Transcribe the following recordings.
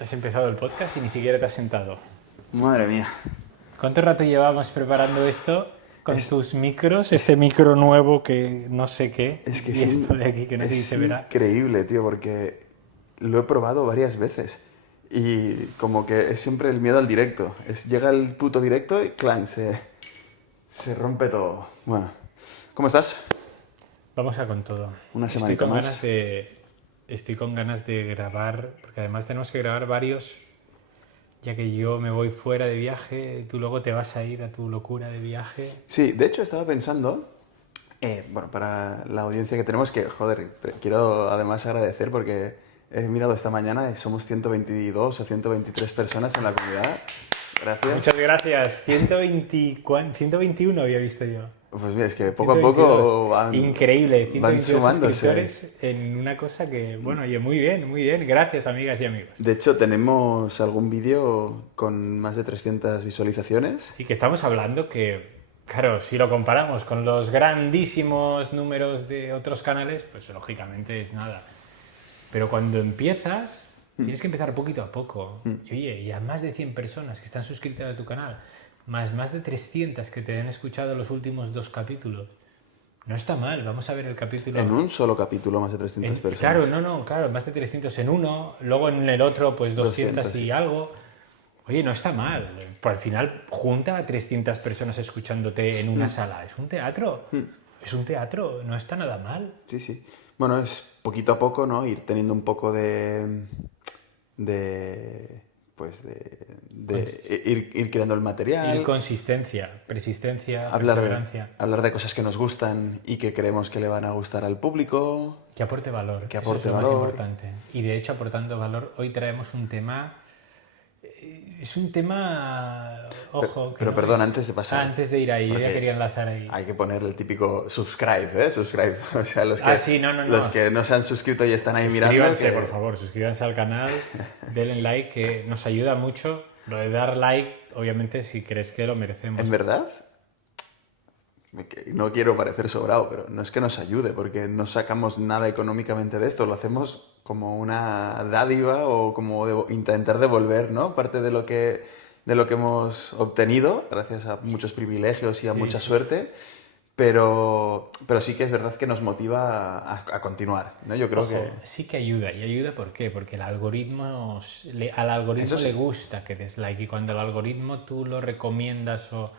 Has empezado el podcast y ni siquiera te has sentado. Madre mía. ¿Cuánto rato llevábamos preparando esto con tus micros? Este micro nuevo que no sé qué. Es que y esto de aquí que no sé si es se verá. increíble, tío, porque lo he probado varias veces. Y como que es siempre el miedo al directo. Llega el puto directo y clang, se rompe todo. Bueno, ¿cómo estás? Vamos a con todo. Una semanita más. Estoy con ganas de grabar, porque además tenemos que grabar varios, ya que yo me voy fuera de viaje, tú luego te vas a ir a tu locura de viaje. Sí, de hecho estaba pensando, bueno, para la audiencia que tenemos, que, joder, quiero además agradecer porque he mirado esta mañana y somos 122 o 123 personas en la comunidad. Gracias. Muchas gracias. 121 había visto yo. Pues mira, es que poco a poco Increíble, 122 sumándose. suscriptores en una cosa que, bueno, oye, muy bien, muy bien. Gracias, amigas y amigos. De hecho, tenemos algún vídeo con más de 300 visualizaciones. Sí, que estamos hablando que, claro, si lo comparamos con los grandísimos números de otros canales, pues lógicamente es nada. Pero cuando empiezas, tienes que empezar poquito a poco. Y oye, y a más de 100 personas que están suscritas a tu canal, más de 300 que te han escuchado los últimos 2 capítulos. No está mal, vamos a ver el capítulo. En un solo capítulo, más de 300 personas. Claro, más de 300 en uno, luego en el otro, pues 200 y sí. algo. Oye, no está mal. Pues al final, junta a 300 personas escuchándote en una sala. Es un teatro. Es un teatro, no está nada mal. Sí, sí. Bueno, es poquito a poco, ¿no? Ir teniendo un poco ir creando el material. Y consistencia, persistencia, perseverancia. Hablar de cosas que nos gustan y que creemos que le van a gustar al público. Que aporte valor. Que Eso aporte es lo valor. más importante. Y de hecho, aportando valor, hoy traemos un tema. Es un tema. Ojo. Pero no perdón, es... antes de pasar. Antes de ir ahí, yo ya quería enlazar ahí. Hay que poner el típico subscribe, ¿eh? Subscribe. O sea, los que, los que no se han suscrito y están ahí mirando. Suscríbanse, por favor, suscríbanse al canal, denle like, que nos ayuda mucho. Lo de dar like, obviamente, si crees que lo merecemos. ¿En verdad? No quiero parecer sobrado, pero no es que nos ayude, porque no sacamos nada económicamente de esto, lo hacemos como una dádiva o como intentar devolver, ¿no? Parte de lo que hemos obtenido, gracias a muchos privilegios y a mucha suerte, pero sí que es verdad que nos motiva a continuar, ¿no? Yo creo que... Sí que ayuda, ¿y ayuda por qué? Porque al algoritmo le gusta que des like, y cuando el algoritmo tú lo recomiendas o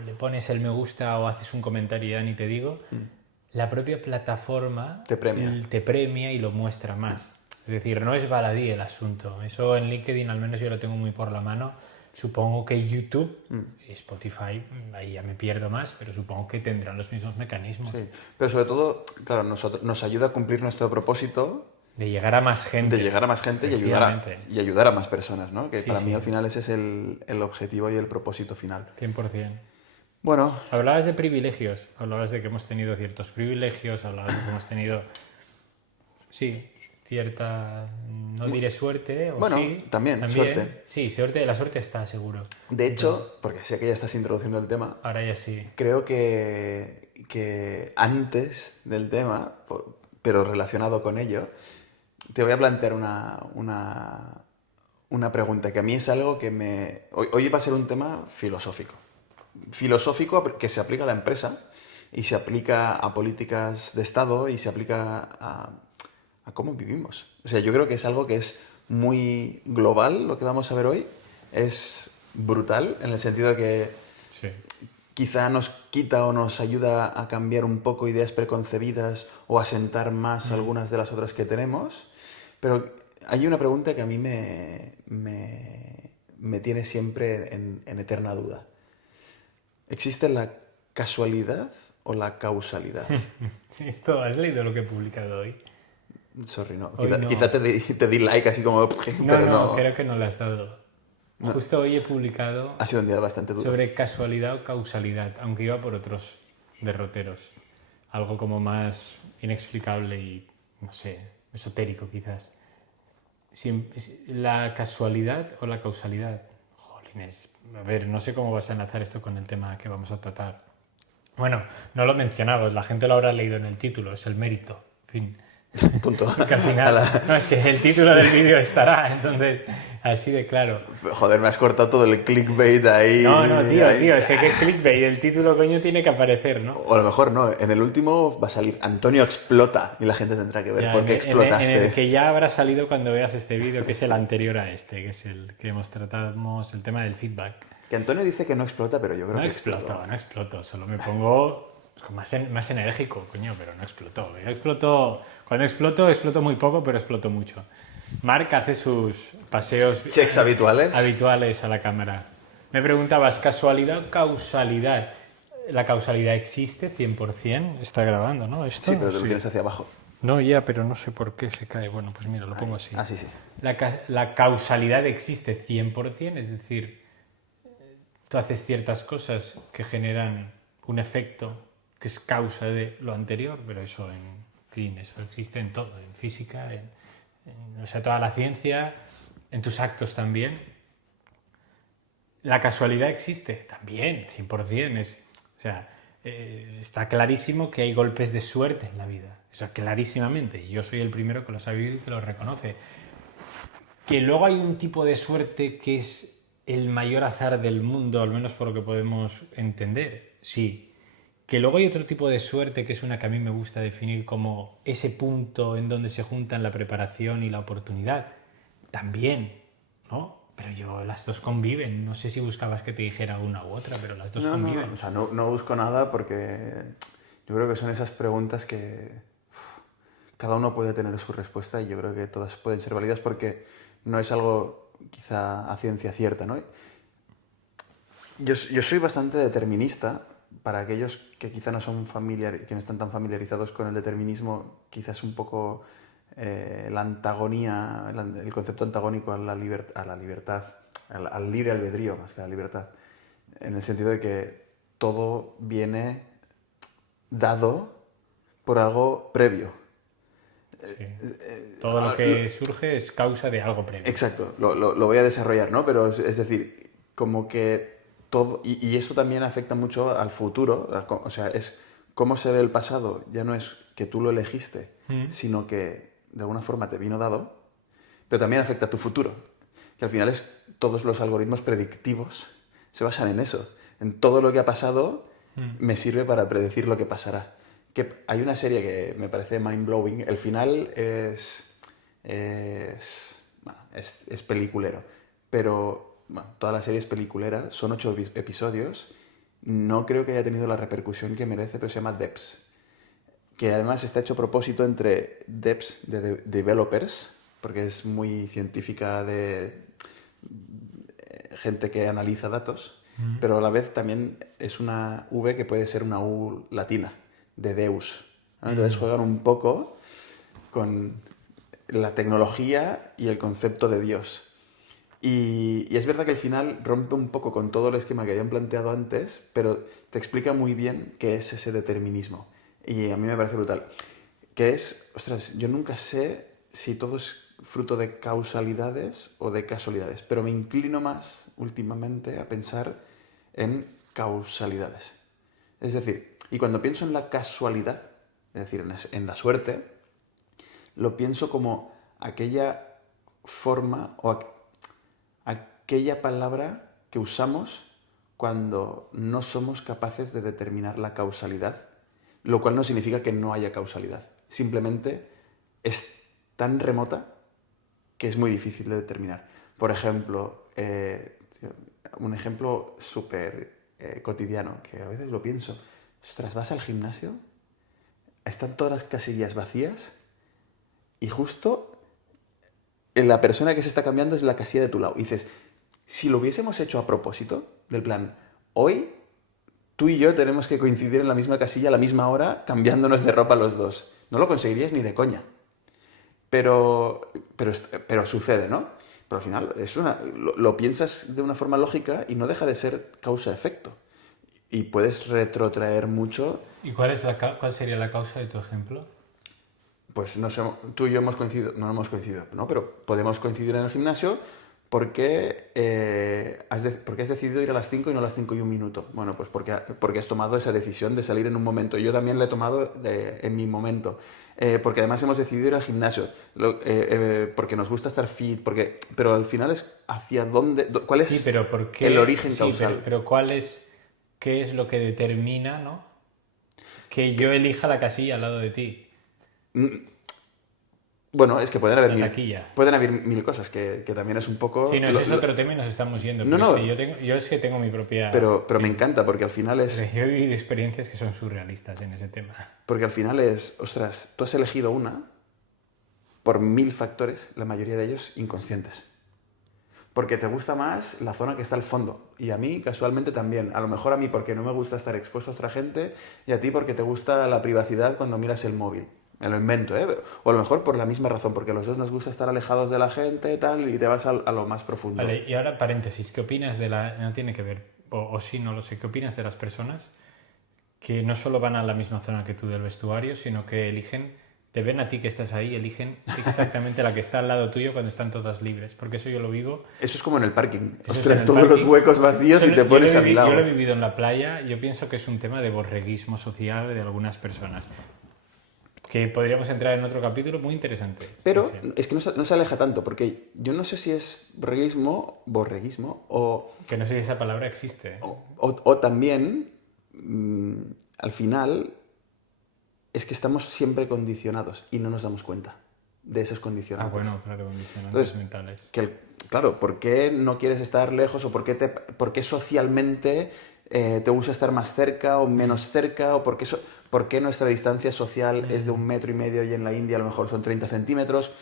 le pones el me gusta o haces un comentario, ya ni te digo, la propia plataforma te premia y lo muestra más. Es decir, no es baladí el asunto. Eso en LinkedIn al menos yo lo tengo muy por la mano. Supongo que YouTube, Spotify, ahí ya me pierdo más, pero supongo que tendrán los mismos mecanismos. Sí, pero sobre todo, claro, nos ayuda a cumplir nuestro propósito. De llegar a más gente. De llegar a más gente y ayudar a más personas, ¿no? Que para mí al final ese es el objetivo y el propósito final. 100%. Bueno. Hablabas de privilegios, hablabas de que hemos tenido ciertos privilegios, hablabas de que hemos tenido, sí, cierta, no diré suerte, o bueno, sí. También, suerte. Sí, la suerte está, seguro. De hecho, porque sé que ya estás introduciendo el tema. Ahora ya sí. Creo que antes del tema, pero relacionado con ello, te voy a plantear una pregunta, que a mí es algo que hoy va a ser un tema filosófico. Filosófico que se aplica a la empresa y se aplica a políticas de Estado y se aplica a cómo vivimos. O sea, yo creo que es algo que es muy global lo que vamos a ver hoy. Es brutal en el sentido de que quizá nos quita o nos ayuda a cambiar un poco ideas preconcebidas o a sentar más algunas de las otras que tenemos. Pero hay una pregunta que a mí me tiene siempre en eterna duda. ¿Existe la casualidad o la causalidad? ¿Has leído lo que he publicado hoy? Sorry, no. Quizá te di like así como... No, creo que no lo has dado. No. Justo hoy he publicado... Ha sido un día bastante duro. Sobre casualidad o causalidad, aunque iba por otros derroteros. Algo como más inexplicable y, no sé, esotérico quizás. ¿La casualidad o la causalidad? Jolines, a ver, no sé cómo vas a enlazar esto con el tema que vamos a tratar. Bueno, no lo mencionabas, la gente lo habrá leído en el título, es el mérito. En fin, Punto. Que al final, no, es que el título del vídeo estará, entonces, así de claro. Joder, me has cortado todo el clickbait ahí. No, tío, ahí. sé que clickbait, el título coño tiene que aparecer, ¿no? O a lo mejor no, en el último va a salir Antonio explota y la gente tendrá que ver Ya, por qué explotaste. en el que ya habrá salido cuando veas este vídeo, que es el anterior a este, que es el que hemos tratado, el tema del feedback. Que Antonio dice que no explota, pero yo creo No que explotó, no explotó, solo me pongo más enérgico, coño, pero no explotó. Yo explotó, cuando exploto muy poco, pero exploto mucho. Marc hace sus paseos Checks habituales. habituales a la cámara. Me preguntabas, ¿casualidad o causalidad? ¿La causalidad existe 100%? Está grabando, ¿no? ¿Esto? Sí, pero te lo tienes hacia abajo. No, ya, pero no sé por qué se cae. Bueno, pues mira, lo pongo así. Ah, sí, sí. La causalidad existe 100%, es decir, tú haces ciertas cosas que generan un efecto que es causa de lo anterior, pero eso, en fin, eso existe en todo, en física, o sea, toda la ciencia, en tus actos también. La casualidad existe también, 100%. O sea, está clarísimo que hay golpes de suerte en la vida. O sea, clarísimamente. Yo soy el primero que lo ha vivido y que lo reconoce. Que luego hay un tipo de suerte que es el mayor azar del mundo, al menos por lo que podemos entender. Sí. Que luego hay otro tipo de suerte, que es una que a mí me gusta definir como ese punto en donde se juntan la preparación y la oportunidad. También, ¿no? Pero las dos conviven. No sé si buscabas que te dijera una u otra, pero las dos conviven. No, o sea, no busco nada porque yo creo que son esas preguntas que cada uno puede tener su respuesta y yo creo que todas pueden ser válidas porque no es algo quizá a ciencia cierta, ¿no? Yo soy bastante determinista. Para aquellos que quizá no son que no están tan familiarizados con el determinismo, quizás un poco la antagonía, el concepto antagónico a la libertad, al libre albedrío más que a la libertad, en el sentido de que todo viene dado por algo previo. Sí. Todo lo que surge es causa de algo previo. Exacto, lo voy a desarrollar, ¿no? Pero es decir, como que todo, y eso también afecta mucho al futuro, o sea, es cómo se ve el pasado, ya no es que tú lo elegiste, sino que de alguna forma te vino dado, pero también afecta a tu futuro, que al final todos los algoritmos predictivos se basan en eso, en todo lo que ha pasado me sirve para predecir lo que pasará. Que hay una serie que me parece mind-blowing, el final es peliculero, pero bueno, toda la serie es peliculera, son 8 episodios, no creo que haya tenido la repercusión que merece, pero se llama Devs, que además está hecho a propósito entre devs de developers, porque es muy científica de gente que analiza datos, pero a la vez también es una V que puede ser una U latina, de Deus, ¿no? Entonces juegan un poco con la tecnología y el concepto de Dios. Y es verdad que al final rompe un poco con todo el esquema que habían planteado antes, pero te explica muy bien qué es ese determinismo. Y a mí me parece brutal. Que es, ostras, yo nunca sé si todo es fruto de causalidades o de casualidades, pero me inclino más últimamente a pensar en causalidades. Es decir, y cuando pienso en la casualidad, es decir, en la suerte, lo pienso como aquella forma o aquella palabra que usamos cuando no somos capaces de determinar la causalidad, lo cual no significa que no haya causalidad. Simplemente es tan remota que es muy difícil de determinar. Por ejemplo, un ejemplo súper cotidiano, que a veces lo pienso. Ostras, vas al gimnasio, están todas las casillas vacías y justo la persona que se está cambiando es la casilla de tu lado. Y dices, si lo hubiésemos hecho a propósito, del plan, hoy tú y yo tenemos que coincidir en la misma casilla a la misma hora, cambiándonos de ropa los dos. No lo conseguirías ni de coña. Pero sucede, ¿no? Pero al final lo piensas de una forma lógica y no deja de ser causa-efecto. Y puedes retrotraer mucho. ¿Y cuál sería la causa de tu ejemplo? Pues no sé, tú y yo hemos coincidido, no hemos coincidido, ¿no? Pero podemos coincidir en el gimnasio ¿por qué, por qué has decidido ir a las 5 y no a las 5 y un minuto? Bueno, pues porque has tomado esa decisión de salir en un momento. Yo también la he tomado en mi momento. Porque además hemos decidido ir al gimnasio, porque nos gusta estar fit, pero al final es hacia dónde, cuál Sí, es pero ¿por qué? el origen Sí, causal. pero ¿qué es lo que determina, ¿no? Que yo elija la casilla al lado de ti, Bueno, es que la taquilla. pueden haber mil cosas, que también es un poco... Sí, no es eso, otro tema y nos estamos yendo. No, Pero no, es que yo es que tengo mi propia... pero me sí. encanta porque al final Porque yo he vivido experiencias que son surrealistas en ese tema. ostras, tú has elegido una por mil factores, la mayoría de ellos inconscientes. Porque te gusta más la zona que está al fondo. Y a mí, casualmente, también. A lo mejor a mí porque no me gusta estar expuesto a otra gente y a ti porque te gusta la privacidad cuando miras el móvil. Me lo invento, ¿eh? O a lo mejor por la misma razón, porque a los dos nos gusta estar alejados de la gente tal, y te vas a lo más profundo. Vale, y ahora paréntesis, ¿qué opinas de la... No tiene que ver, o sí, no lo sé, ¿qué opinas de las personas que no solo van a la misma zona que tú del vestuario, sino que eligen, te ven a ti que estás ahí, eligen exactamente la que está al lado tuyo cuando están todas libres? Porque eso yo lo vivo. Eso es como en el parking. Eso es Ostras, en el todos los parking. huecos vacíos y te pones a mi lado. Yo lo he vivido en la playa, yo pienso que es un tema de borreguismo social de algunas personas. Que podríamos entrar en otro capítulo muy interesante. Pero Sí, sí. es que no se aleja tanto, porque yo no sé si es borreguismo o, Que no sé si esa palabra existe. o también, al final, es que estamos siempre condicionados y no nos damos cuenta de esos Ah, condicionantes. bueno, claro, condicionantes Entonces, mentales. Claro, ¿por qué no quieres estar lejos o por qué socialmente te gusta estar más cerca o menos cerca o por qué nuestra distancia social es de 1,5 metros y en la India a lo mejor son 30 centímetros?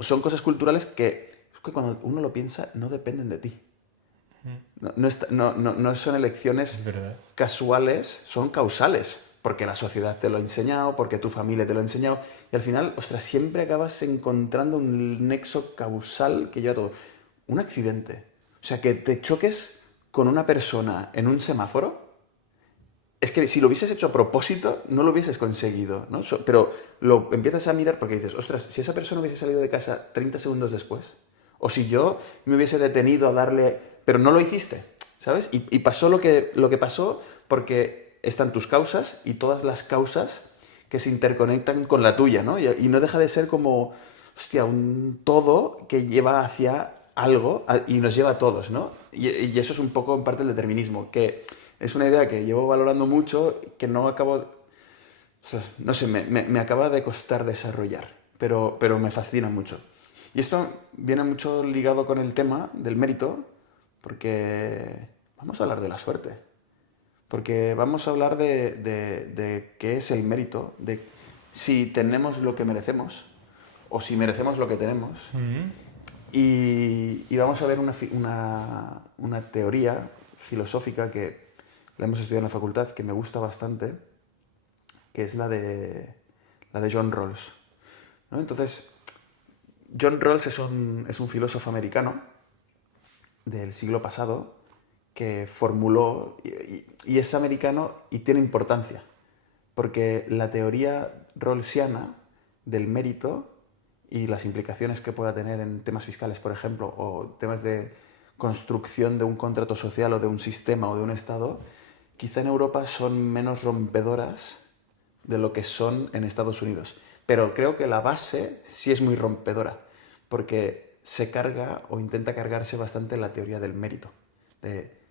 Son cosas culturales que cuando uno lo piensa no dependen de ti. No son elecciones Es verdad. casuales, son causales. Porque la sociedad te lo ha enseñado, porque tu familia te lo ha enseñado. Y al final, ostras, siempre acabas encontrando un nexo causal que lleva todo. Un accidente. O sea, que te choques con una persona en un semáforo. Es que si lo hubieses hecho a propósito, no lo hubieses conseguido, ¿no? Pero lo empiezas a mirar porque dices, ostras, si esa persona hubiese salido de casa 30 segundos después, o si yo me hubiese detenido a darle... Pero no lo hiciste, ¿sabes? Y pasó lo que pasó porque están tus causas y todas las causas que se interconectan con la tuya, ¿no? Y no deja de ser como, hostia, un todo que lleva hacia algo y nos lleva a todos, ¿no? Y eso es un poco en parte el determinismo, que es una idea que llevo valorando mucho, que no acabo... O sea, no sé, me acaba de costar desarrollar, pero me fascina mucho. Y esto viene mucho ligado con el tema del mérito, porque vamos a hablar de la suerte. Porque vamos a hablar de qué es el mérito, de si tenemos lo que merecemos o si merecemos lo que tenemos. Y vamos a ver una teoría filosófica que la hemos estudiado en la facultad, que me gusta bastante, que es la de John Rawls, ¿no? Entonces, John Rawls es un filósofo americano del siglo pasado que formuló, y es americano y tiene importancia, porque la teoría rawlsiana del mérito y las implicaciones que pueda tener en temas fiscales, por ejemplo, o temas de construcción de un contrato social o de un sistema o de un Estado, quizá en Europa son menos rompedoras de lo que son en Estados Unidos. Pero creo que la base sí es muy rompedora, porque se carga o intenta cargarse bastante la teoría del mérito, de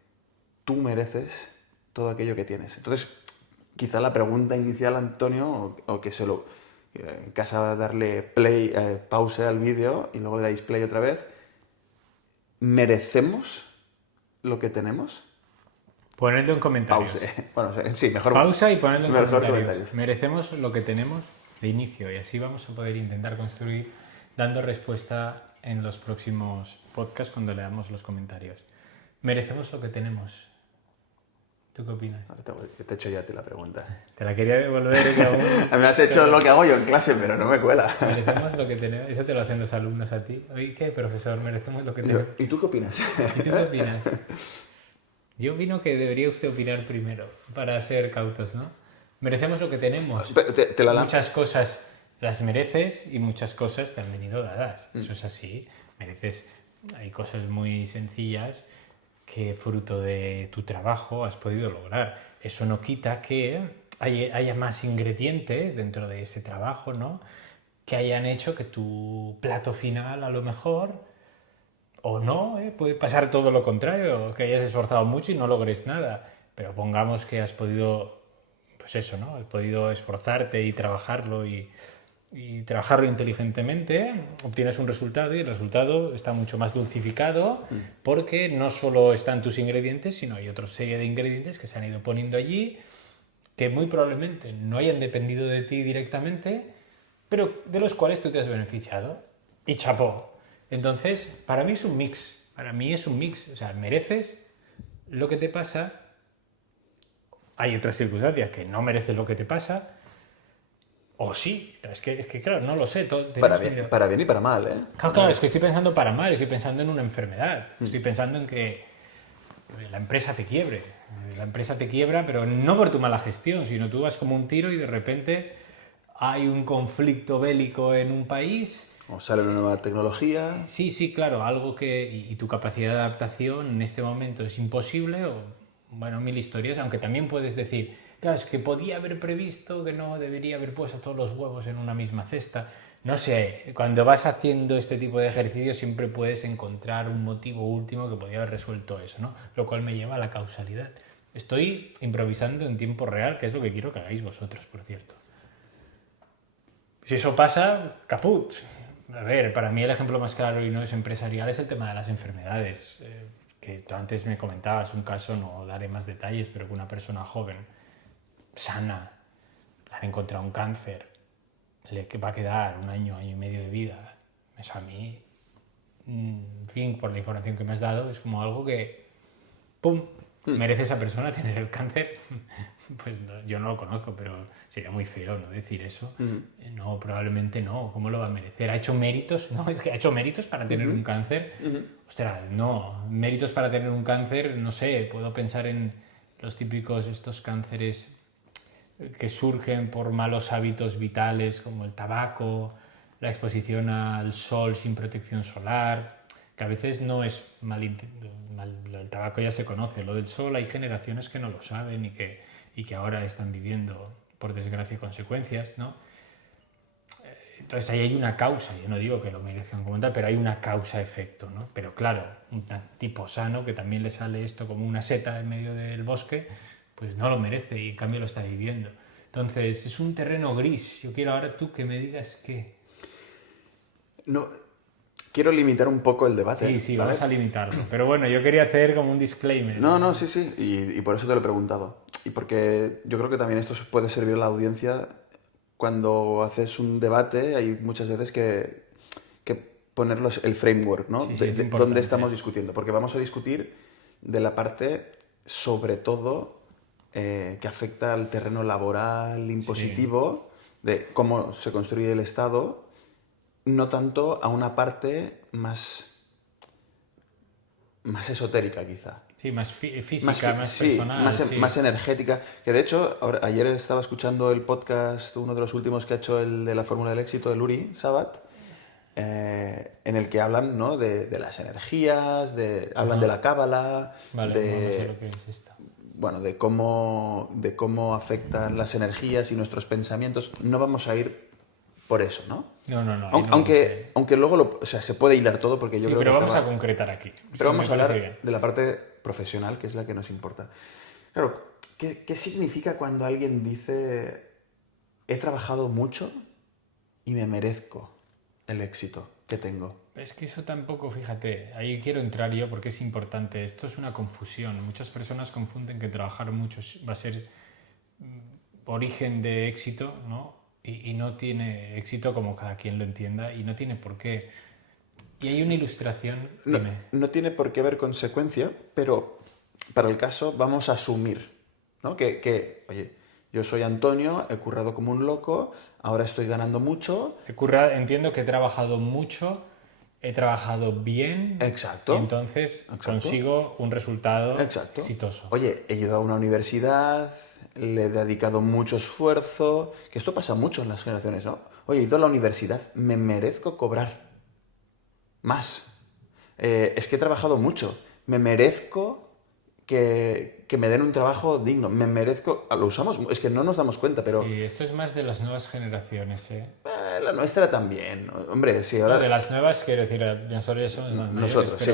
tú mereces todo aquello que tienes. Entonces, quizá la pregunta inicial, Antonio, o que se lo... En casa darle play, pause al vídeo y luego le dais play otra vez. ¿Merecemos lo que tenemos? Ponedlo en comentarios. Pause. Bueno, sí, mejor... Pausa y ponedlo en mejor comentarios. Merecemos lo que tenemos de inicio y así vamos a poder intentar construir dando respuesta en los próximos podcasts cuando leamos los comentarios. Merecemos lo que tenemos. ¿Tú qué opinas? Te he hecho ya a ti la pregunta. Te la quería devolver y aún... Me has hecho lo que hago yo en clase, pero no me cuela. Merecemos lo que tenemos. Eso te lo hacen los alumnos a ti. Oye, ¿qué, profesor? Merecemos lo que tenemos. ¿Y tú qué opinas? ¿Y tú qué opinas? Yo opino que debería usted opinar primero, para ser cautos, ¿no? Merecemos lo que tenemos. Muchas cosas las mereces y muchas cosas te han venido dadas. Eso es así. Mereces hay cosas muy sencillas que fruto de tu trabajo has podido lograr. Eso no quita que haya más ingredientes dentro de ese trabajo, ¿no? Que hayan hecho que tu plato final, a lo mejor, o no, puede pasar todo lo contrario, que hayas esforzado mucho y no logres nada. Pero pongamos que has podido, pues eso, ¿no? Has podido esforzarte y trabajarlo inteligentemente, obtienes un resultado y el resultado está mucho más dulcificado porque no solo están tus ingredientes, sino hay otra serie de ingredientes que se han ido poniendo allí que muy probablemente no hayan dependido de ti directamente, pero de los cuales tú te has beneficiado. Y chapó. Entonces, para mí es un mix. Para mí es un mix. O sea, mereces lo que te pasa. Hay otras circunstancias que no mereces lo que te pasa. O sí. Es que claro, no lo sé. Para bien y para mal, ¿eh? Claro, es que estoy pensando para mal. Estoy pensando en una enfermedad. Estoy pensando en que la empresa te quiebre. La empresa te quiebra, pero no por tu mala gestión, sino tú vas como un tiro y de repente hay un conflicto bélico en un país. O sale una nueva tecnología. Sí, claro, algo que... Y tu capacidad de adaptación en este momento es imposible, o bueno, mil historias, aunque también puedes decir, claro, es que podía haber previsto que no debería haber puesto todos los huevos en una misma cesta. No sé, cuando vas haciendo este tipo de ejercicios siempre puedes encontrar un motivo último que podía haber resuelto eso, ¿no? Lo cual me lleva a la causalidad. Estoy improvisando en tiempo real, que es lo que quiero que hagáis vosotros, por cierto. Si eso pasa, caput. A ver, para mí el ejemplo más claro y no es empresarial es el tema de las enfermedades. Que tú antes me comentabas un caso, no daré más detalles, pero que una persona joven, sana, le han encontrado un cáncer, le va a quedar un año, año y medio de vida. Eso a mí, en fin, por la información que me has dado, es como algo que, ¡pum!, merece esa persona tener el cáncer. Pues no, yo no lo conozco, pero sería muy feo no decir eso. No, probablemente no. ¿Cómo lo va a merecer? ¿Ha hecho méritos? No, es que ha hecho méritos para tener un cáncer. Ostras, no. Méritos para tener un cáncer, no sé. Puedo pensar en los típicos estos cánceres que surgen por malos hábitos vitales como el tabaco, la exposición al sol sin protección solar, que a veces no es el tabaco ya se conoce, lo del sol hay generaciones que no lo saben y que ahora están viviendo, por desgracia, consecuencias, ¿no? Entonces ahí hay una causa, yo no digo que lo merezcan como tal, pero hay una causa-efecto, ¿no? Pero claro, un tipo sano que también le sale esto como una seta en medio del bosque, pues no lo merece y en cambio lo está viviendo. Entonces es un terreno gris. Yo quiero ahora tú que me digas qué. No, quiero limitar un poco el debate. Sí, ¿vale? vamos a limitarlo. Pero bueno, yo quería hacer como un disclaimer. No, sí. Y por eso te lo he preguntado. Y porque yo creo que también esto puede servir a la audiencia cuando haces un debate. Hay muchas veces que ponerlos el framework, ¿no? Sí, es importante. Dónde estamos discutiendo. Porque vamos a discutir de la parte, sobre todo, que afecta al terreno laboral, impositivo, de cómo se construye el Estado, no tanto a una parte más esotérica, quizá. Sí, más física, más personal. Más energética. Que de hecho, ayer estaba escuchando el podcast, uno de los últimos que ha hecho, el de la Fórmula del Éxito, de Uri Sabat, en el que hablan, ¿no?, de las energías, hablan de la cábala, Vale, no sé lo que es esto. bueno, de cómo afectan las energías y nuestros pensamientos. No vamos a ir por eso, ¿no? No. Aunque luego se puede hilar todo porque yo creo pero que vamos a concretar aquí. Pero vamos a hablar de la parte profesional, que es la que nos importa. Claro, ¿qué significa cuando alguien dice he trabajado mucho y me merezco el éxito que tengo? Es que eso tampoco, fíjate, ahí quiero entrar yo porque es importante. Esto es una confusión. Muchas personas confunden que trabajar mucho va a ser origen de éxito, ¿no? Y no tiene éxito como cada quien lo entienda y no tiene por qué. Y hay una ilustración, dime. No tiene por qué haber consecuencia, pero para el caso vamos a asumir, ¿no? Que oye, yo soy Antonio, he currado como un loco, ahora estoy ganando mucho. Entiendo que he trabajado mucho, he trabajado bien. Exacto. Y entonces consigo un resultado exitoso. Oye, he ido a una universidad, le he dedicado mucho esfuerzo, que esto pasa mucho en las generaciones, ¿no? Oye, he ido a la universidad, me merezco cobrar más. Es que he trabajado mucho. Me merezco que me den un trabajo digno. Me merezco... Lo usamos, es que no nos damos cuenta, pero Sí, esto es más de las nuevas generaciones, ¿eh? la nuestra también. Hombre, sí, No, de ahora las nuevas, quiero decir, nosotros ya somos más mayores, nosotros, sí.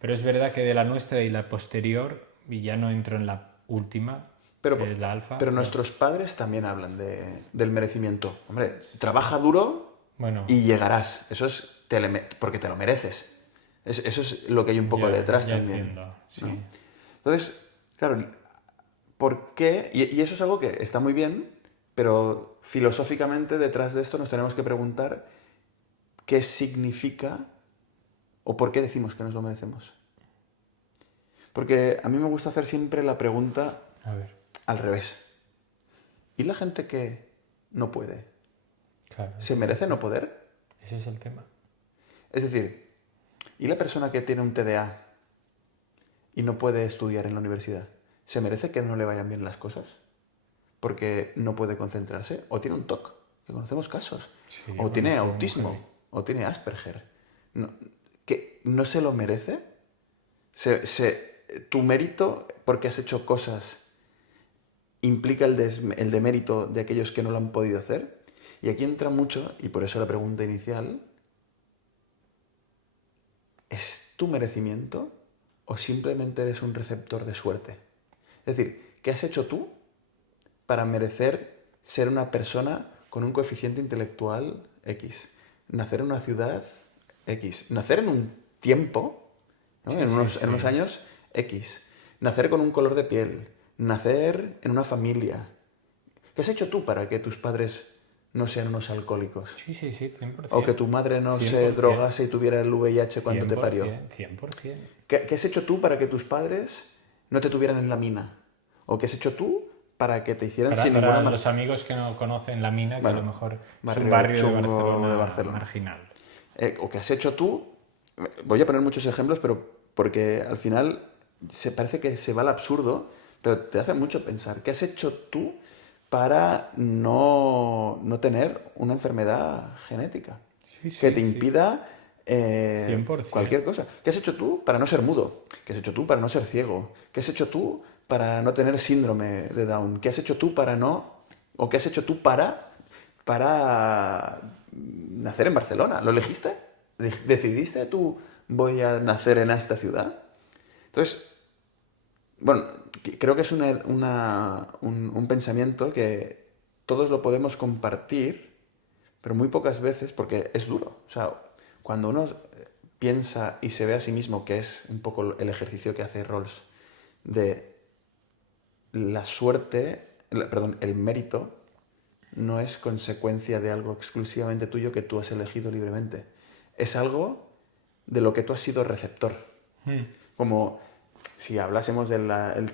pero es verdad que de la nuestra y la posterior, y ya no entro en la última, Pero, la alfa, pero nuestros padres también hablan del merecimiento. Hombre, trabaja duro bueno, y llegarás. Eso es porque te lo mereces. Eso es lo que hay un poco detrás ya también. entiendo, sí. ¿No? Entonces, claro, ¿por qué? Y eso es algo que está muy bien, pero filosóficamente detrás de esto nos tenemos que preguntar qué significa o por qué decimos que nos lo merecemos. Porque a mí me gusta hacer siempre la pregunta A ver, al revés. ¿Y la gente que no puede? claro, ¿Se merece no poder? ese es el tema. Es decir, ¿y la persona que tiene un TDA y no puede estudiar en la universidad? ¿Se merece que no le vayan bien las cosas? Porque no puede concentrarse. O tiene un TOC, que conocemos casos. Sí, O yo tiene conozco un autismo. heavy. O tiene Asperger. No, ¿que no se lo merece? Tu mérito porque has hecho cosas implica el demérito de aquellos que no lo han podido hacer. Y aquí entra mucho, y por eso la pregunta inicial, ¿es tu merecimiento o simplemente eres un receptor de suerte? Es decir, ¿qué has hecho tú para merecer ser una persona con un coeficiente intelectual X? Nacer en una ciudad X. Nacer en un tiempo, ¿no? Sí, en sí, en unos sí. años X. Nacer con un color de piel. Nacer en una familia. ¿Qué has hecho tú para que tus padres no sean unos alcohólicos? Sí, sí, sí, O que 100%. tu madre no se 100%. drogase y tuviera el VIH cuando te parió. 100%. 100%. ¿Qué has hecho tú para que tus padres no te tuvieran en la mina? ¿O qué has hecho tú para que te hicieran sin ninguna... Para los amigos que no conocen la mina, que a Bueno, lo mejor es un barrio barrio de chungo de Barcelona Barcelona. marginal. ¿O qué has hecho tú? Voy a poner muchos ejemplos, pero porque al final se parece que se va al absurdo, pero te hace mucho pensar. ¿Qué has hecho tú para no tener una enfermedad genética Sí, que te sí, sí. impida 100%. cualquier cosa? ¿Qué has hecho tú para no ser mudo? ¿Qué has hecho tú para no ser ciego? ¿Qué has hecho tú para no tener síndrome de Down? ¿Qué has hecho tú para no... ¿O qué has hecho tú para nacer en Barcelona? ¿Lo elegiste? ¿Decidiste tú voy a nacer en esta ciudad? Entonces, bueno, creo que es un pensamiento que todos lo podemos compartir, pero muy pocas veces porque es duro. O sea, cuando uno piensa y se ve a sí mismo, que es un poco el ejercicio que hace Rawls, de la suerte, perdón, el mérito no es consecuencia de algo exclusivamente tuyo que tú has elegido libremente. Es algo de lo que tú has sido receptor. Como si hablásemos del el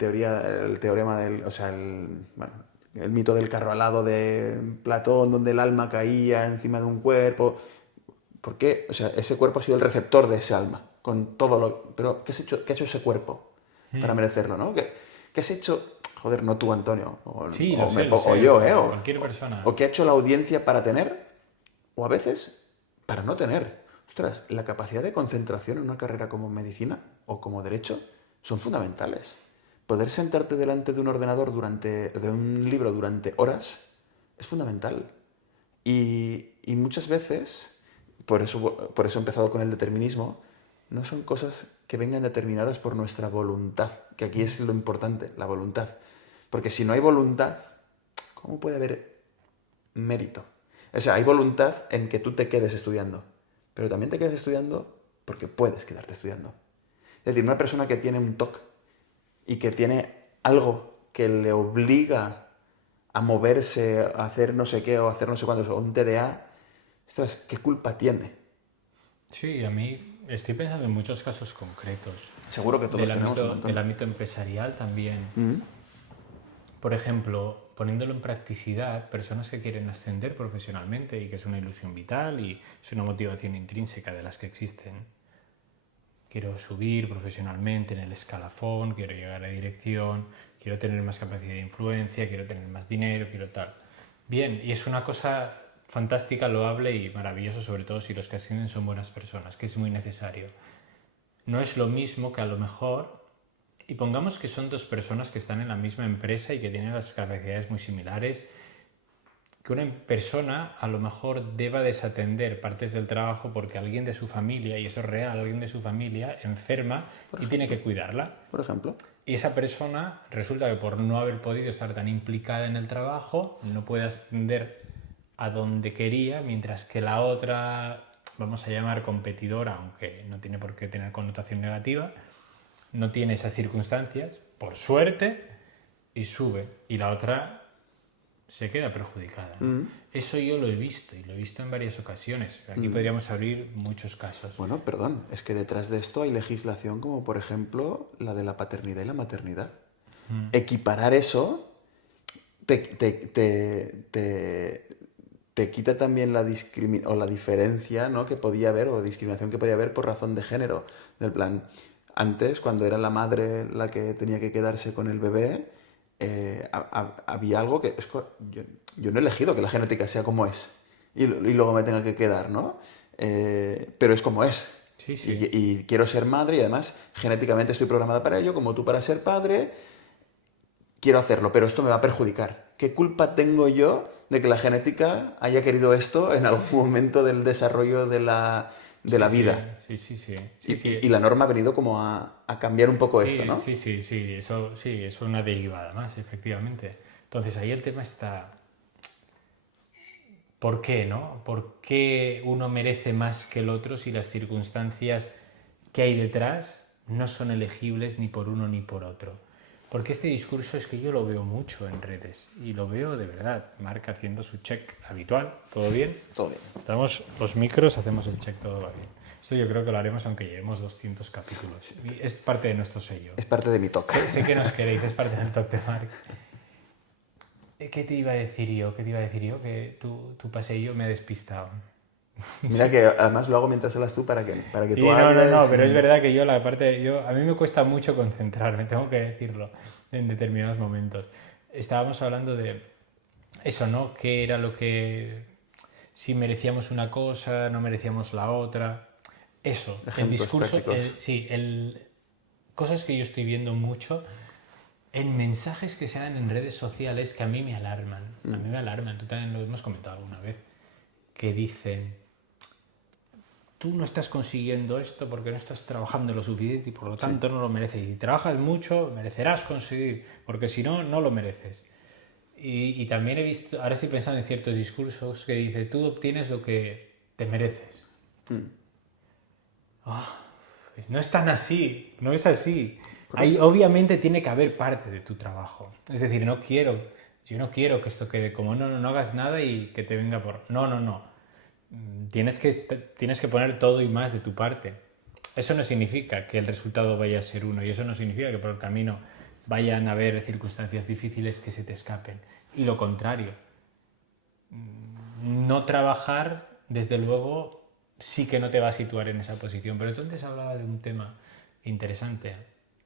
teorema del, o sea, bueno, el mito del carro alado de Platón, donde el alma caía encima de un cuerpo. ¿Por qué? O sea, ese cuerpo ha sido el receptor de ese alma, con todo lo... Pero, ¿qué ha hecho ese cuerpo para merecerlo, no? ¿Qué has hecho? Joder, no tú, Antonio, Sí, o lo o sé, yo, pero ¿eh? cualquier persona. O qué ha hecho la audiencia para tener, o a veces para no tener. Ostras, la capacidad de concentración en una carrera como medicina o como derecho son fundamentales. Poder sentarte delante de un ordenador de un libro durante horas es fundamental. Y muchas veces, por eso he empezado con el determinismo, no son cosas que vengan determinadas por nuestra voluntad, que aquí es lo importante, la voluntad. Porque si no hay voluntad, ¿cómo puede haber mérito? O sea, hay voluntad en que tú te quedes estudiando, pero también te quedes estudiando porque puedes quedarte estudiando. Es decir, una persona que tiene un TOC y que tiene algo que le obliga a moverse, a hacer no sé qué o a hacer no sé cuántos, o un TDA, ostras, ¿qué culpa tiene? Sí, a mí estoy pensando en muchos casos concretos. Seguro que todos tenemos un Del montón. ámbito empresarial también. Mm. Por ejemplo, poniéndolo en practicidad, personas que quieren ascender profesionalmente y que es una ilusión vital y es una motivación intrínseca de las que existen. Quiero subir profesionalmente en el escalafón, quiero llegar a dirección, quiero tener más capacidad de influencia, quiero tener más dinero, quiero tal. Bien, y es una cosa fantástica, loable y maravilloso, sobre todo si los que ascienden son buenas personas, que es muy necesario. no es lo mismo que a lo mejor, y pongamos que son dos personas que están en la misma empresa y que tienen las capacidades muy similares, que una persona a lo mejor deba desatender partes del trabajo porque alguien de su familia, y eso es real, alguien de su familia enferma y tiene que cuidarla. Por ejemplo. Y esa persona resulta que por no haber podido estar tan implicada en el trabajo no puede ascender a donde quería, mientras que la otra, vamos a llamar competidora, aunque no tiene por qué tener connotación negativa, no tiene esas circunstancias, por suerte, y sube. Y la otra se queda perjudicada. Eso yo lo he visto, y lo he visto en varias ocasiones. Aquí podríamos abrir muchos casos. Bueno, perdón, es que detrás de esto hay legislación como por ejemplo la de la paternidad y la maternidad. Equiparar eso te quita también la diferencia, ¿no?, que podía haber, o discriminación que podía haber por razón de género. Del plan, antes, cuando era la madre la que tenía que quedarse con el bebé, había algo que... yo no he elegido que la genética sea como es y luego me tenga que quedar, ¿no? Pero es como es. Sí, sí. Y quiero ser madre y además genéticamente estoy programada para ello, como tú para ser padre. Quiero hacerlo, pero esto me va a perjudicar. ¿Qué culpa tengo yo de que la genética haya querido esto en algún momento del desarrollo de la vida? Sí. Y la norma ha venido como a cambiar un poco esto, ¿no? Sí, eso es una derivada más, efectivamente. Entonces ahí el tema está... ¿Por qué, no? ¿Por qué uno merece más que el otro si las circunstancias que hay detrás no son elegibles ni por uno ni por otro? Porque este discurso es que yo lo veo mucho en redes y lo veo de verdad. Marc haciendo su check habitual. ¿Todo bien? Todo bien. Estamos los micros, hacemos el check, todo va bien. Esto yo creo que lo haremos aunque llevemos 200 capítulos. Es parte de nuestro sello. Es parte de mi toque. Sé que nos queréis, es parte del toque de Marc. ¿Qué te iba a decir yo? Que tu paseillo me ha despistado. Mira que además lo hago mientras hablas tú para que Sí, tú hables. no, pero es verdad que a mí me cuesta mucho concentrarme, tengo que decirlo, en determinados momentos. Estábamos hablando de eso, ¿no? ¿Qué era lo que... si merecíamos una cosa, no merecíamos la otra? Eso, el Ejemplos discurso... prácticos. Cosas que yo estoy viendo mucho en mensajes que se dan en redes sociales que a mí me alarman. A mí me alarman, tú también lo hemos comentado alguna vez, que dicen... tú no estás consiguiendo esto porque no estás trabajando lo suficiente y por lo tanto no lo mereces. Y si trabajas mucho, merecerás conseguir, porque si no, no lo mereces. Y también he visto, ahora estoy pensando en ciertos discursos que dice, tú obtienes lo que te mereces. Pues no es tan así, no es así. Ahí obviamente tiene que haber parte de tu trabajo. Es decir, yo no quiero que esto quede como, no hagas nada y que te venga por... No. Tienes que poner todo y más de tu parte. Eso no significa que el resultado vaya a ser uno y eso no significa que por el camino vayan a haber circunstancias difíciles que se te escapen. Y lo contrario. No trabajar, desde luego, sí que no te va a situar en esa posición. Pero tú antes hablaba de un tema interesante.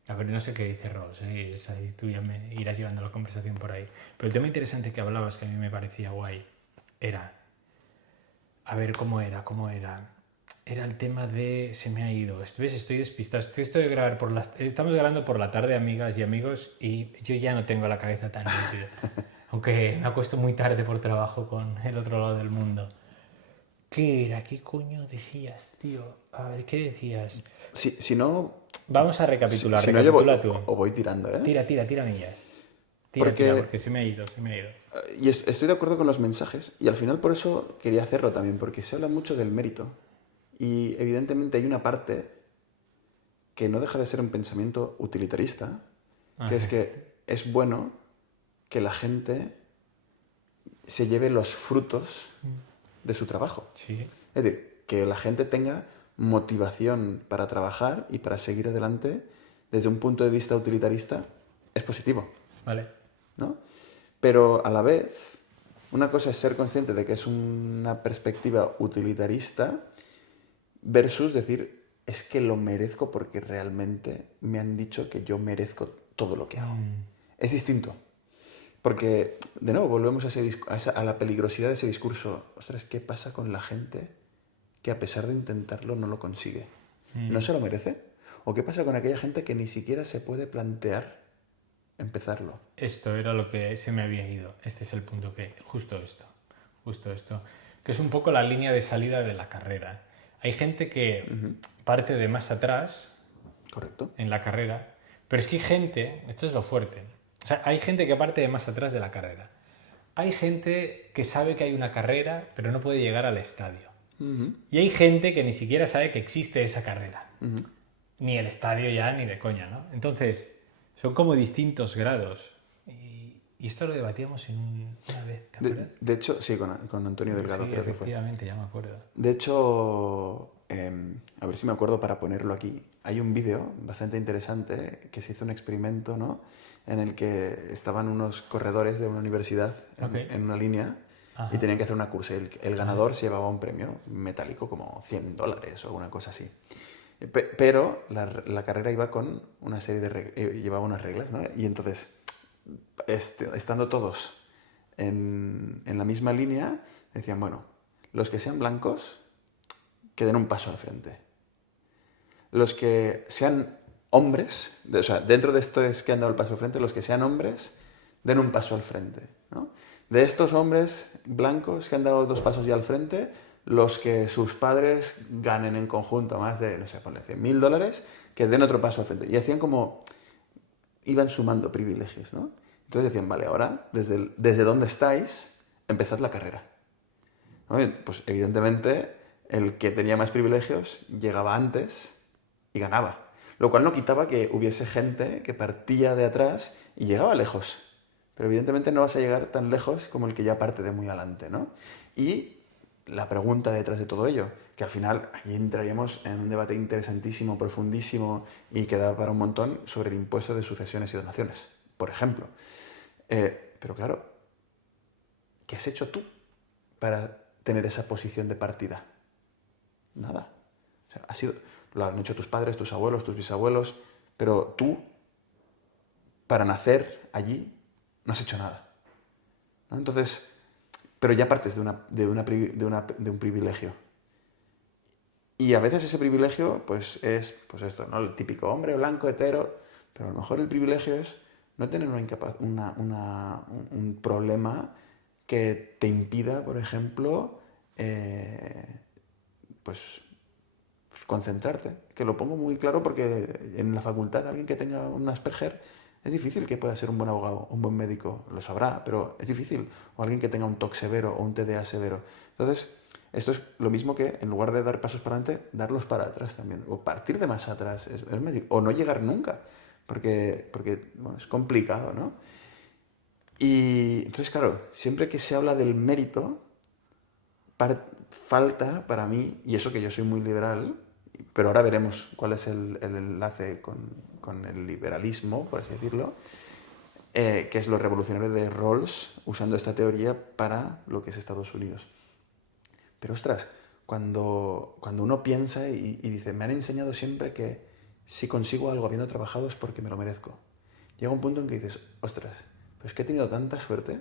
A ver, no sé qué dice Ross, tú ya me irás llevando la conversación por ahí. Pero el tema interesante que hablabas, que a mí me parecía guay, era... A ver, ¿cómo era? Era el tema de... Se me ha ido. ¿Ves? Estoy despistado. Estamos grabando por la tarde, amigas y amigos, y yo ya no tengo la cabeza tan nítida. Aunque me acuesto muy tarde por trabajo con el otro lado del mundo. ¿Qué era? ¿Qué coño decías, tío? A ver, ¿qué decías? Si no... Vamos a recapitular. Si no, yo tú. voy tirando, ¿eh? Tira millas. Tira, porque se me ha ido. Y estoy de acuerdo con los mensajes y al final por eso quería hacerlo también, porque se habla mucho del mérito y evidentemente hay una parte que no deja de ser un pensamiento utilitarista, que es que es bueno que la gente se lleve los frutos de su trabajo. Sí. Es decir, que la gente tenga motivación para trabajar y para seguir adelante desde un punto de vista utilitarista es positivo. Vale. ¿No? Pero a la vez, una cosa es ser consciente de que es una perspectiva utilitarista versus decir, es que lo merezco porque realmente me han dicho que yo merezco todo lo que hago. Es distinto. Porque, de nuevo, volvemos a la peligrosidad de ese discurso. Ostras, ¿qué pasa con la gente que a pesar de intentarlo no lo consigue? ¿No se lo merece? ¿O qué pasa con aquella gente que ni siquiera se puede plantear empezarlo? Esto era lo que se me había ido. Este es el punto justo esto, que es un poco la línea de salida de la carrera. Hay gente que parte de más atrás Correcto. en la carrera, pero es que hay gente, esto es lo fuerte, o sea, hay gente que parte de más atrás de la carrera. Hay gente que sabe que hay una carrera, pero no puede llegar al estadio. Y hay gente que ni siquiera sabe que existe esa carrera. Ni el estadio ya, ni de coña, ¿no? Entonces, son como distintos grados. Y esto lo debatíamos una vez, ¿te acuerdas? De hecho, sí, con Antonio Delgado Sí, creo que fue. efectivamente, ya me acuerdo. De hecho, a ver si me acuerdo para ponerlo aquí. Hay un vídeo bastante interesante que se hizo un experimento, ¿no? En el que estaban unos corredores de una universidad en una línea y tenían que hacer una cursa. El ganador se llevaba un premio metálico como $100 o alguna cosa así. Pero la carrera iba con una serie de llevaba unas reglas, ¿no? Y entonces, estando todos en la misma línea, decían, bueno, los que sean blancos, que den un paso al frente. Los que sean hombres, o sea, dentro de estos que han dado el paso al frente, los que sean hombres, den un paso al frente, ¿no? De estos hombres blancos que han dado 2 pasos ya al frente, los que sus padres ganen en conjunto más de, no sé, ponle $100.000, que den otro paso al frente. Y hacían como, iban sumando privilegios, ¿no? Entonces decían, vale, ahora, desde dónde estáis, empezad la carrera. ¿No? Pues evidentemente, el que tenía más privilegios llegaba antes y ganaba. Lo cual no quitaba que hubiese gente que partía de atrás y llegaba lejos. Pero evidentemente no vas a llegar tan lejos como el que ya parte de muy adelante, ¿no? Y la pregunta detrás de todo ello, que al final aquí entraríamos en un debate interesantísimo, profundísimo y que da para un montón sobre el impuesto de sucesiones y donaciones, por ejemplo. Pero claro, ¿qué has hecho tú para tener esa posición de partida? Nada. O sea, lo han hecho tus padres, tus abuelos, tus bisabuelos, pero tú, para nacer allí, no has hecho nada, ¿no? Entonces, pero ya partes de un privilegio. Y a veces ese privilegio, pues es pues esto, ¿no? El típico hombre blanco, hetero, pero a lo mejor el privilegio es no tener un problema que te impida, por ejemplo, pues concentrarte. Que lo pongo muy claro porque en la facultad alguien que tenga un Asperger es difícil que pueda ser un buen abogado, un buen médico, lo sabrá, pero es difícil. O alguien que tenga un TOC severo o un TDA severo. Entonces, esto es lo mismo que en lugar de dar pasos para adelante, darlos para atrás también. O partir de más atrás, o no llegar nunca, porque bueno, es complicado, ¿no? Y entonces, claro, siempre que se habla del mérito, falta para mí, y eso que yo soy muy liberal, pero ahora veremos cuál es el enlace con el liberalismo, por así decirlo, que es lo revolucionario de Rawls usando esta teoría para lo que es Estados Unidos. Pero ostras, cuando uno piensa y dice, me han enseñado siempre que si consigo algo habiendo trabajado es porque me lo merezco. Llega un punto en que dices, ostras, pero es que he tenido tanta suerte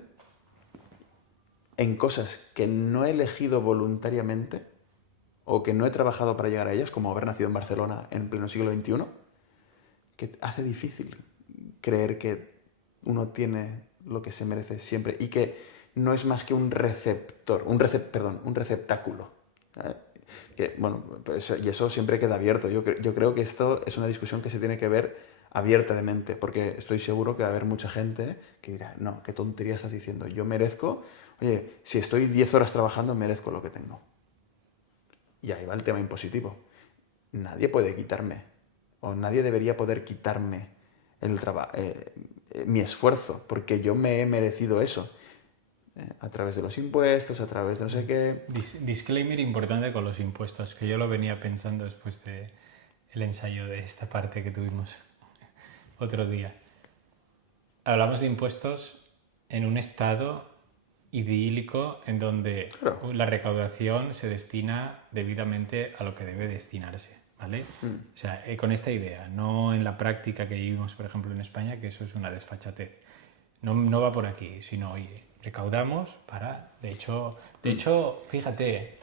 en cosas que no he elegido voluntariamente o que no he trabajado para llegar a ellas, como haber nacido en Barcelona en pleno siglo XXI, que hace difícil creer que uno tiene lo que se merece siempre y que no es más que un receptáculo. ¿Sabes? Que, bueno, pues, y eso siempre queda abierto. Yo creo que esto es una discusión que se tiene que ver abierta de mente, porque estoy seguro que va a haber mucha gente que dirá, no, qué tontería estás diciendo, yo merezco, oye, si estoy 10 horas trabajando, merezco lo que tengo. Y ahí va el tema impositivo. Nadie puede quitarme, o nadie debería poder quitarme mi esfuerzo, porque yo me he merecido eso. A través de los impuestos, a través de no sé qué. Disclaimer importante con los impuestos, que yo lo venía pensando después del ensayo de esta parte que tuvimos otro día. Hablamos de impuestos en un estado idílico en donde Claro. la recaudación se destina debidamente a lo que debe destinarse, ¿vale? O sea, con esta idea, no en la práctica que vivimos, por ejemplo, en España, que eso es una desfachatez. No va por aquí, sino, oye, recaudamos para... De hecho, fíjate,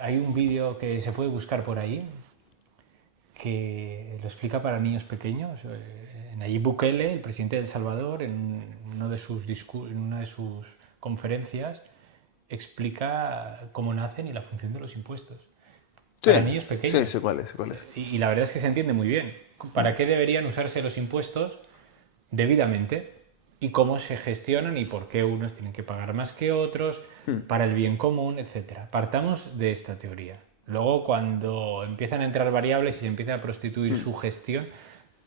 hay un vídeo que se puede buscar por ahí que lo explica para niños pequeños. Nayib Bukele, el presidente de El Salvador, en una de sus conferencias, explica cómo nacen y la función de los impuestos. Para niños pequeños. Sí, sé cuál es. Y la verdad es que se entiende muy bien. ¿Para qué deberían usarse los impuestos debidamente? Y cómo se gestionan y por qué unos tienen que pagar más que otros, para el bien común, etc. Partamos de esta teoría. Luego, cuando empiezan a entrar variables y se empieza a prostituir su gestión,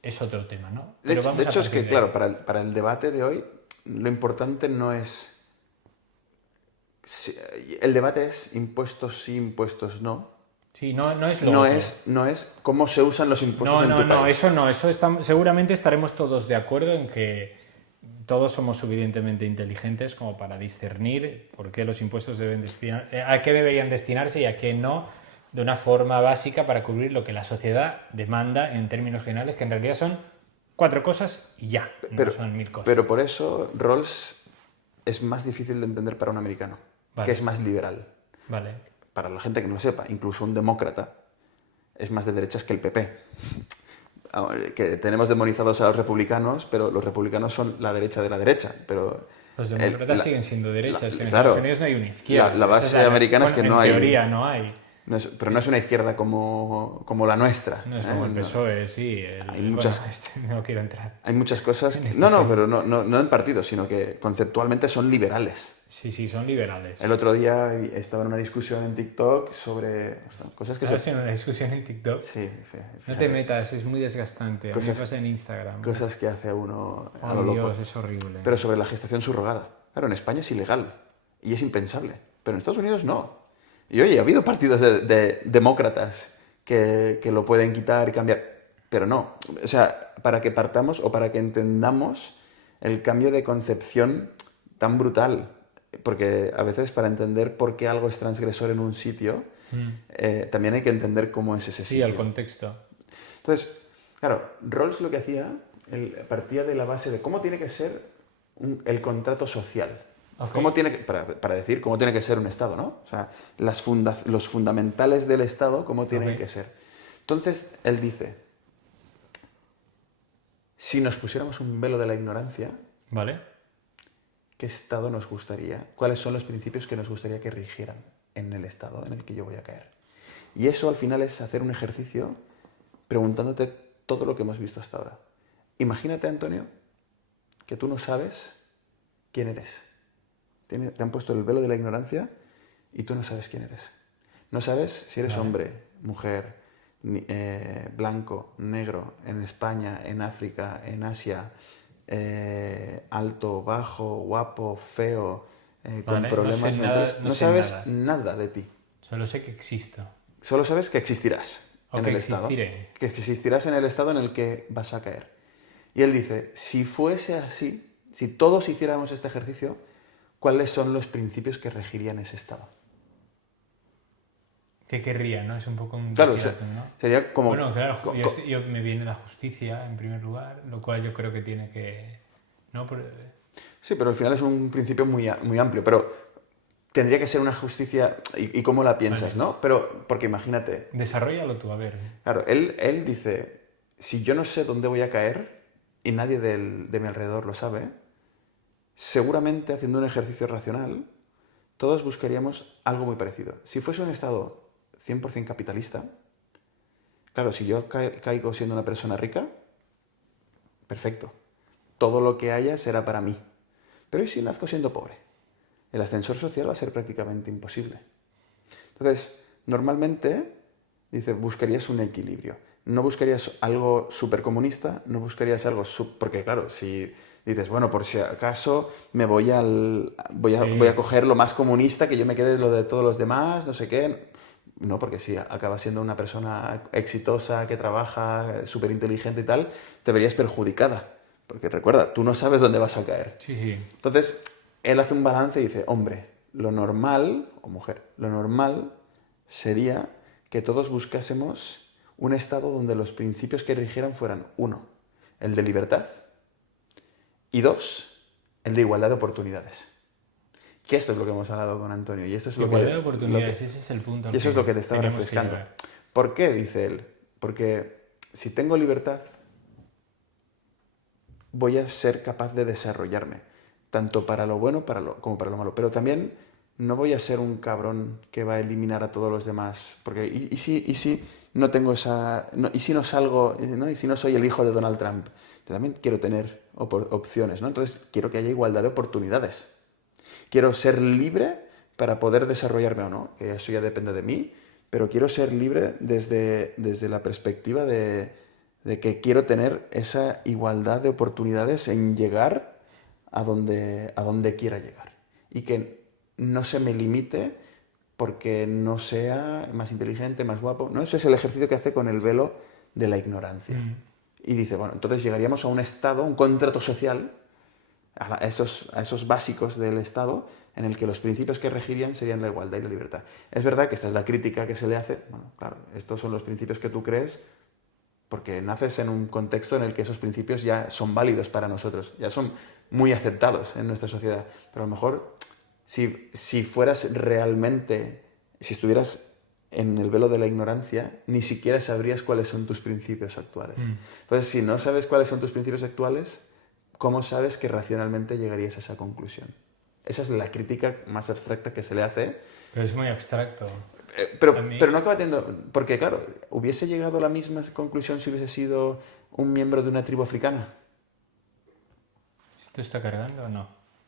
es otro tema, ¿no? De hecho es que, claro, para el debate de hoy, lo importante no es... El debate es impuestos sí, impuestos no. Sí, no es lo otro. No es cómo se usan los impuestos en tu país. No, eso no. Seguramente estaremos todos de acuerdo en que todos somos suficientemente inteligentes como para discernir por qué los impuestos a qué deberían destinarse y a qué no, de una forma básica para cubrir lo que la sociedad demanda en términos generales, que en realidad son 4 cosas y ya, no son 1000 cosas. Pero por eso Rawls es más difícil de entender para un americano, que es más liberal. Vale. Para la gente que no lo sepa, incluso un demócrata es más de derechas que el PP. Que tenemos demonizados a los republicanos, pero los republicanos son la derecha de la derecha. Pero los demócratas siguen siendo derechas, que en claro, Estados Unidos no hay una izquierda. La base americana es que no hay... En teoría no hay. Pero no es una izquierda como la nuestra. No es como el PSOE, sí. No quiero entrar. Hay muchas cosas... pero no en partidos, sino que conceptualmente son liberales. Sí, son liberales. El otro día estaba en una discusión en TikTok sobre cosas que... ¿Estás en una discusión en TikTok? Sí, fíjate. No te metas, es muy desgastante. A mí me pasa en Instagram. Cosas que hace uno a lo loco. Dios, es horrible. Pero sobre la gestación subrogada. Claro, en España es ilegal y es impensable, pero en Estados Unidos no. Y oye, ha habido partidos de demócratas que lo pueden quitar y cambiar, pero no. O sea, para que partamos o para que entendamos el cambio de concepción tan brutal, porque a veces para entender por qué algo es transgresor en un sitio, también hay que entender cómo es ese sitio. Sí, el contexto. Entonces, claro, Rawls lo que hacía, partía de la base de cómo tiene que ser el contrato social. Okay. ¿Cómo tiene que, para decir cómo tiene que ser un Estado, ¿no? O sea, los fundamentales del Estado, cómo tienen que ser. Entonces, él dice, si nos pusiéramos un velo de la ignorancia, ¿vale? ¿Qué Estado nos gustaría? ¿Cuáles son los principios que nos gustaría que rigieran en el Estado en el que yo voy a caer? Y eso al final es hacer un ejercicio preguntándote todo lo que hemos visto hasta ahora. Imagínate, Antonio, que tú no sabes quién eres. Te han puesto el velo de la ignorancia y tú no sabes quién eres. No sabes si eres hombre, mujer, blanco, negro, en España, en África, en Asia, alto, bajo, guapo, feo, con problemas mentales. No sabes nada de ti. Solo sé que existo. Solo sabes que existirás en el Estado. Que existirás en el Estado en el que vas a caer. Y él dice, si fuese así, si todos hiciéramos este ejercicio, ¿cuáles son los principios que regirían ese Estado? ¿Qué querría, no? Es un poco un... Claro, ¿no? Sería como... Bueno, claro, yo me viene la justicia en primer lugar, lo cual yo creo que tiene que... ¿no? Sí, pero al final es un principio muy amplio, pero tendría que ser una justicia... ¿Y cómo la piensas, vale, no? Pero, porque imagínate... Desarróllalo tú, a ver. Claro, él dice, si yo no sé dónde voy a caer y nadie de mi alrededor lo sabe, seguramente haciendo un ejercicio racional, todos buscaríamos algo muy parecido. Si fuese un Estado 100% capitalista, claro, si yo caigo siendo una persona rica, perfecto. Todo lo que haya será para mí. Pero ¿y si nazco siendo pobre? El ascensor social va a ser prácticamente imposible. Entonces, normalmente, dice, buscarías un equilibrio. No buscarías algo supercomunista, no buscarías algo... Porque claro, si... dices, bueno, por si acaso me voy a coger lo más comunista, que yo me quede lo de todos los demás, no sé qué. No, porque si acabas siendo una persona exitosa, que trabaja, súper inteligente y tal, te verías perjudicada. Porque recuerda, tú no sabes dónde vas a caer. Sí. Entonces, él hace un balance y dice, hombre, lo normal, o mujer, lo normal sería que todos buscásemos un Estado donde los principios que rigieran fueran, 1, el de libertad, y 2, el de igualdad de oportunidades. Que esto es lo que hemos hablado con Antonio. Y esto es igualdad de oportunidades, ese es el punto. Y eso es lo que te estaba refrescando. ¿Por qué? Dice él. Porque si tengo libertad, voy a ser capaz de desarrollarme, tanto para lo bueno como para lo malo. Pero también no voy a ser un cabrón que va a eliminar a todos los demás. Porque, ¿y si no tengo esa... y si no salgo, ¿no? Y si no soy el hijo de Donald Trump? Yo también quiero tener opciones, ¿no? Entonces quiero que haya igualdad de oportunidades. Quiero ser libre para poder desarrollarme o no, que eso ya depende de mí, pero quiero ser libre desde la perspectiva de que quiero tener esa igualdad de oportunidades en llegar a donde quiera llegar. Y que no se me limite porque no sea más inteligente, más guapo. ¿No? Eso es el ejercicio que hace con el velo de la ignorancia. Y dice, bueno, entonces llegaríamos a un estado, un contrato social, a esos básicos del Estado, en el que los principios que regirían serían la igualdad y la libertad. Es verdad que esta es la crítica que se le hace. Bueno, claro, estos son los principios que tú crees porque naces en un contexto en el que esos principios ya son válidos para nosotros, ya son muy aceptados en nuestra sociedad. Pero a lo mejor, si fueras realmente, si estuvieras en el velo de la ignorancia, ni siquiera sabrías cuáles son tus principios actuales. Entonces, si no sabes cuáles son tus principios actuales, ¿cómo sabes que racionalmente llegarías a esa conclusión? Esa es la crítica más abstracta que se le hace. Pero es muy abstracto. Pero no acaba teniendo... Porque, claro, ¿hubiese llegado a la misma conclusión si hubiese sido un miembro de una tribu africana? ¿Esto está cargando o no?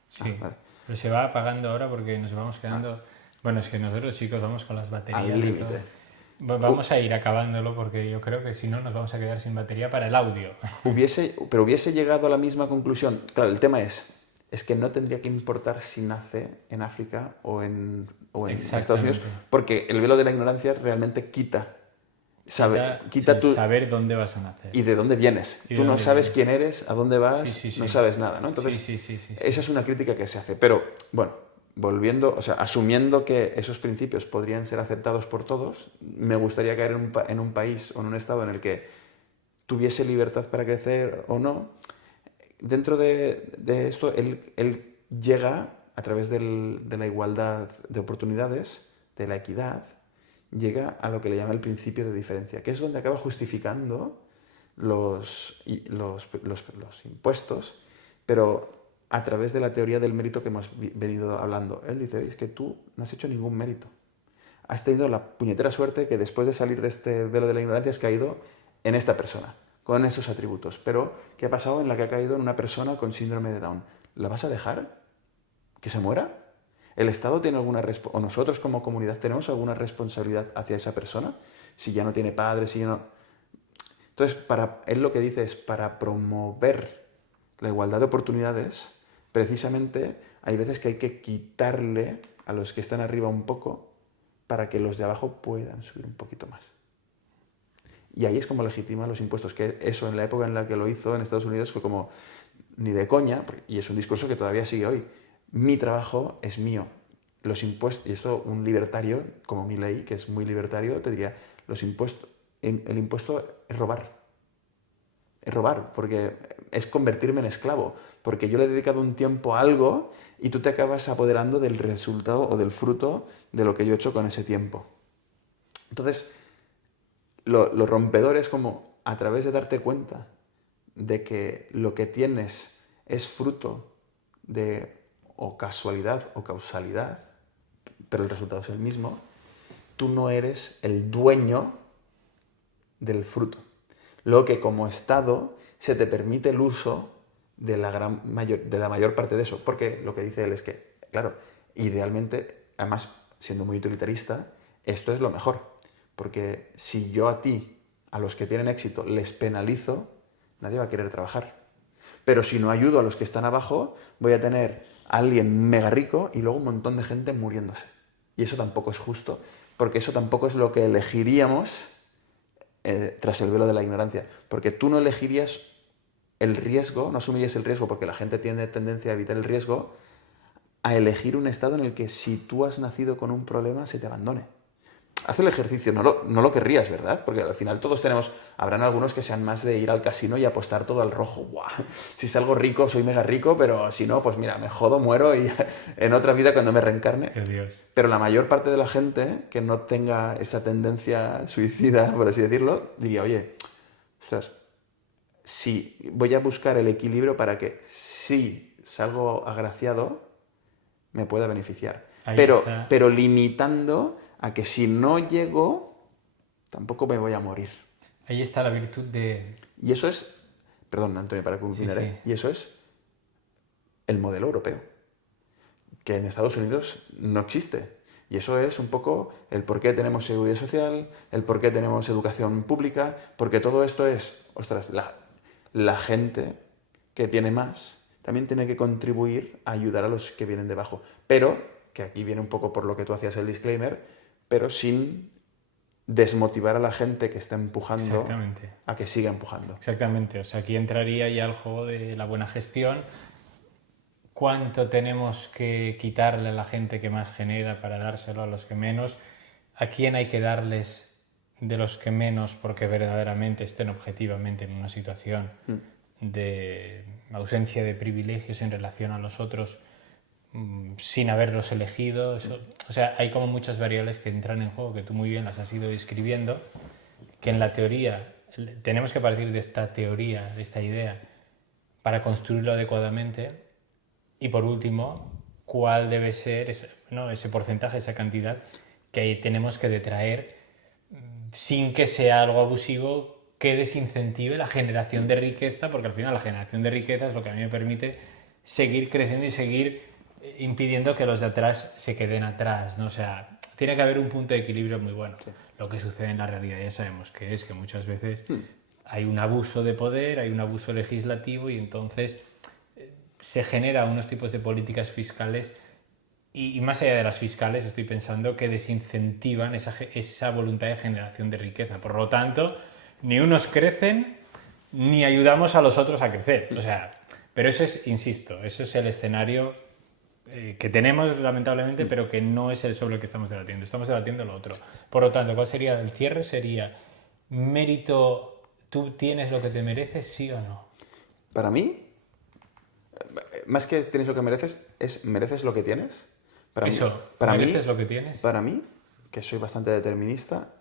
Sí. Vale. Pero se va apagando ahora porque nos vamos quedando... Bueno, es que nosotros, chicos, vamos con las baterías. Al límite. Vamos a ir acabándolo porque yo creo que si no nos vamos a quedar sin batería para el audio. Pero hubiese llegado a la misma conclusión. Claro, el tema es que no tendría que importar si nace en África o en Estados Unidos, porque el velo de la ignorancia realmente quita saber dónde vas a nacer. Y de dónde vienes. Tú no sabes quién eres, a dónde vas, no sabes nada, ¿no? Entonces, esa es una crítica que se hace. Pero, bueno, asumiendo que esos principios podrían ser aceptados por todos, me gustaría caer en un país o en un estado en el que tuviese libertad para crecer o no. Dentro de esto, él llega, a través de la igualdad de oportunidades, de la equidad, llega a lo que le llama el principio de diferencia, que es donde acaba justificando los impuestos, pero a través de la teoría del mérito que hemos venido hablando. Él dice, es que tú no has hecho ningún mérito. Has tenido la puñetera suerte que después de salir de este velo de la ignorancia has caído en esta persona, con esos atributos. Pero, ¿qué ha pasado en la que ha caído en una persona con síndrome de Down? ¿La vas a dejar que se muera? ¿El Estado tiene alguna o nosotros como comunidad tenemos alguna responsabilidad hacia esa persona? Si ya no tiene padres, si ya no... Entonces, él lo que dice es, para promover la igualdad de oportunidades, precisamente hay veces que hay que quitarle a los que están arriba un poco para que los de abajo puedan subir un poquito más. Y ahí es como legitima los impuestos, que eso en la época en la que lo hizo en Estados Unidos fue como, ni de coña, y es un discurso que todavía sigue hoy, mi trabajo es mío. Los impuestos, y esto un libertario como Milei, que es muy libertario, te diría, el impuesto es robar. Es robar, porque es convertirme en esclavo, porque yo le he dedicado un tiempo a algo y tú te acabas apoderando del resultado o del fruto de lo que yo he hecho con ese tiempo. Entonces, lo rompedor es como, a través de darte cuenta de que lo que tienes es fruto de o casualidad o causalidad, pero el resultado es el mismo, tú no eres el dueño del fruto. Lo que como Estado se te permite el uso de la mayor parte de eso, porque lo que dice él es que, claro, idealmente, además siendo muy utilitarista, esto es lo mejor, porque si yo a ti, a los que tienen éxito, les penalizo, nadie va a querer trabajar. Pero si no ayudo a los que están abajo, voy a tener a alguien mega rico y luego un montón de gente muriéndose. Y eso tampoco es justo, porque eso tampoco es lo que elegiríamos tras el velo de la ignorancia. Porque tú no elegirías el riesgo, no asumirías el riesgo, porque la gente tiene tendencia a evitar el riesgo, a elegir un estado en el que si tú has nacido con un problema se te abandone. Haz el ejercicio, no lo querrías, ¿verdad? Porque al final todos habrán algunos que sean más de ir al casino y apostar todo al rojo. ¡Buah! Si salgo rico, soy mega rico, pero si no, pues mira, me jodo, muero y en otra vida cuando me reencarne. Dios. Pero la mayor parte de la gente que no tenga esa tendencia suicida, por así decirlo, diría, oye, ostras, sí, voy a buscar el equilibrio para que si salgo agraciado, me pueda beneficiar. Ahí Pero, está. pero limitando a que si no llego, tampoco me voy a morir. Ahí está la virtud de... Y eso es, perdón, Antonio, para Sí, concluir, sí. y eso es el modelo europeo, que en Estados Unidos no existe. Y eso es un poco el por qué tenemos seguridad social, el por qué tenemos educación pública, porque todo esto es, ostras, la gente que tiene más también tiene que contribuir a ayudar a los que vienen debajo. Pero, que aquí viene un poco por lo que tú hacías el disclaimer, pero sin desmotivar a la gente que está empujando Exactamente. a que siga empujando. Exactamente. O sea, aquí entraría ya el juego de la buena gestión. ¿Cuánto tenemos que quitarle a la gente que más genera para dárselo a los que menos? ¿A quién hay que darles de los que menos porque verdaderamente estén objetivamente en una situación de ausencia de privilegios en relación a los otros sin haberlos elegido? O sea, hay como muchas variables que entran en juego que tú muy bien las has ido describiendo, que en la teoría tenemos que partir de esta teoría, de esta idea, para construirlo adecuadamente. Y por último, ¿cuál debe ser ese porcentaje, esa cantidad que tenemos que detraer sin que sea algo abusivo que desincentive la generación de riqueza? Porque al final la generación de riqueza es lo que a mí me permite seguir creciendo y seguir impidiendo que los de atrás se queden atrás, ¿no? O sea, tiene que haber un punto de equilibrio muy bueno. Sí. Lo que sucede en la realidad ya sabemos que es que muchas veces hay un abuso de poder, hay un abuso legislativo y entonces se generan unos tipos de políticas fiscales y más allá de las fiscales estoy pensando que desincentivan esa voluntad de generación de riqueza. Por lo tanto, ni unos crecen ni ayudamos a los otros a crecer. O sea, pero eso es, insisto, eso es el escenario que tenemos lamentablemente, pero que no es el sobre el que estamos debatiendo. Estamos debatiendo lo otro. Por lo tanto, ¿cuál sería el cierre? Sería mérito, ¿tú tienes lo que te mereces, sí o no? Para mí, más que tienes lo que mereces, es mereces lo que tienes. Para eso, mí, para ¿mereces mí, lo que tienes? Para mí, que soy bastante determinista,